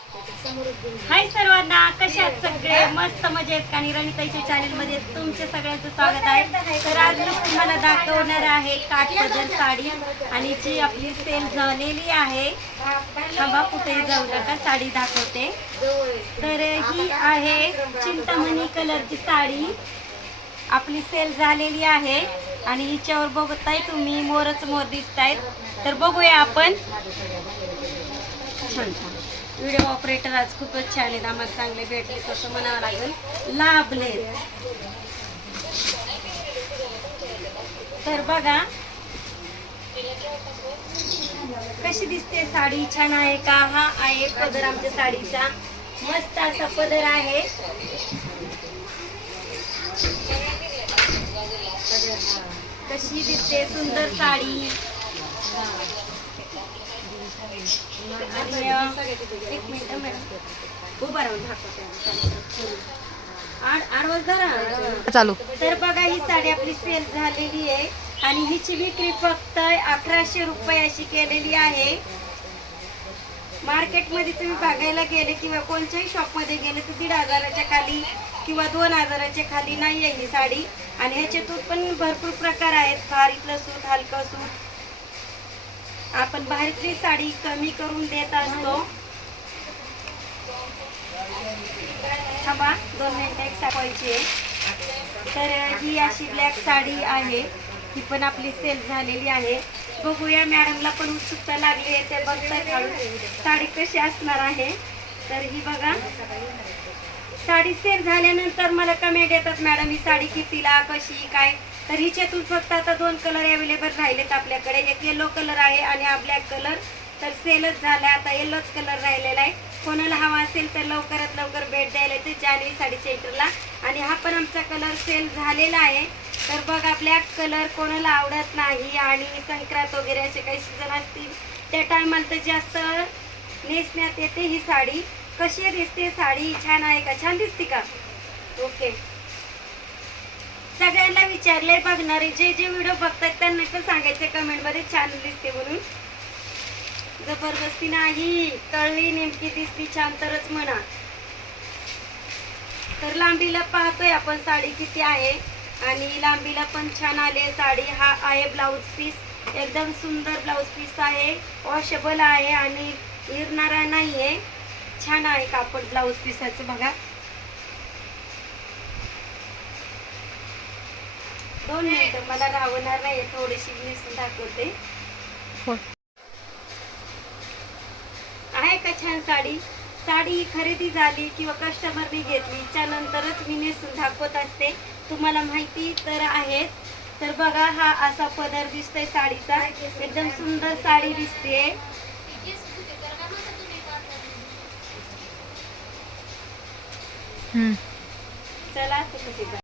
हाय सर्वांना कशा आहेत सगळे? मस्त मजेत आणि रणिताईच्या चॅनलमध्ये तुमच्या सगळ्यांचं स्वागत आहे. तर आज मी तुम्हाला दाखवणार आहे काठपदर साडी आणि जी आपली सेल झालेली आहे. थांबा कुठेही जाऊ नका साडी दाखवते. तर ही आहे चिंतामणी कलरची साडी. आपली सेल झालेली आहे आणि हिच्यावर बघताय तुम्ही मोरच मोर दिसतायत. तर बघूया आपण. छान. व्हिडिओ ऑपरेटर आज खूपच छान आहेत. आम्हाला चांगले भेटले तसं म्हणावं लागेल. लाभले तर बघा. कशी दिसते साडी? छान आहे का? हा आहे पदर आमच्या साडीचा. मस्त असा पदर आहे. कशी दिसते? सुंदर साडी. आणि अ, एक मिनिट मॅडम. उभा राहून दाखवते आड आडवस धरा चालू. तर बघा ही साडी आपली सेल झालेली आहे. आणि हिची विक्री फक्त अकराशे रुपये अशी केलेली आहे. मार्केटमध्ये तुम्ही बघायला गेले किंवा कोणत्याही शॉपमध्ये गेले तर दीड हजाराच्या खाली किंवा दोन हजाराच्या खाली नाही आहे ही साडी. आणि ह्याच्यातून पण भरपूर प्रकार आहेत. भारीतलं सूत हलकं सूत. आपण बाहेरची साडी कमी करून देत असतो. थांबा दोन मिनिटं एक सापवायची तर ही अशी ब्लॅक साडी आहे. ही पण आपली सेल झालेली आहे. बघूया मॅडमला पण उत्सुकता लागली आहे. ते बघतात साडी कशी असणार आहे. तर ही बघा. साडी सेल झाल्यानंतर मला कमेंट येतात मॅडम ही साडी कितीला कशी काय? तर हिच्यातून फक्त आता दोन कलर अवेलेबल राहिलेत आपल्याकडे. एक येलो कलर आहे आणि हा ब्लॅक कलर तर सेलच झाला आता येलोच कलर राहिलेला आहे. कोणाला हवा असेल तर लवकरात लवकर भेट द्यायला येते जानेवारी साडी सेंटरला. आणि हा पण आमचा कलर सेल झालेला आहे. तर बघ ब्लॅक कलर कोणाला आवडत नाही आणि संक्रांत वगैरे असे काही सीजन असतील त्या टायमाला तर जास्त नेसण्यात येते ही साडी. कशी दिसते साडी? छान आहे का? छान दिसते का? ओके विचारले बघणारे. जे जे व्हिडिओ बघतात त्यांना पण सांगायचे कमेंटमध्ये. छान दिसते म्हणून. जबरदस्ती नाही. तळली नेमकी दिसती छान तरच म्हणा. तर लांबीला पाहतोय आपण साडी किती आहे. आणि लांबीला पण छान आले साडी. हा आहे ब्लाऊज पीस एकदम सुंदर ब्लाऊज पीस आहे. वॉशेबल आहे आणि इरणारा आहे छान आहे कापड ब्लाऊज पीसाचं बघा. दोन मिनिटं मला राहणार नाही थोडीशी नेसून दाखवते. हो. आहे का छान साडी? साडी खरेदी झाली किंवा कस्टमरने घेतली त्यानंतरच मी नेसून दाखवत असते. तुम्हाला माहिती तर आहेच. तर बघा हा असा पदर दिसतोय साडीचा. एकदम सुंदर साडी दिसते. चला तुम्ही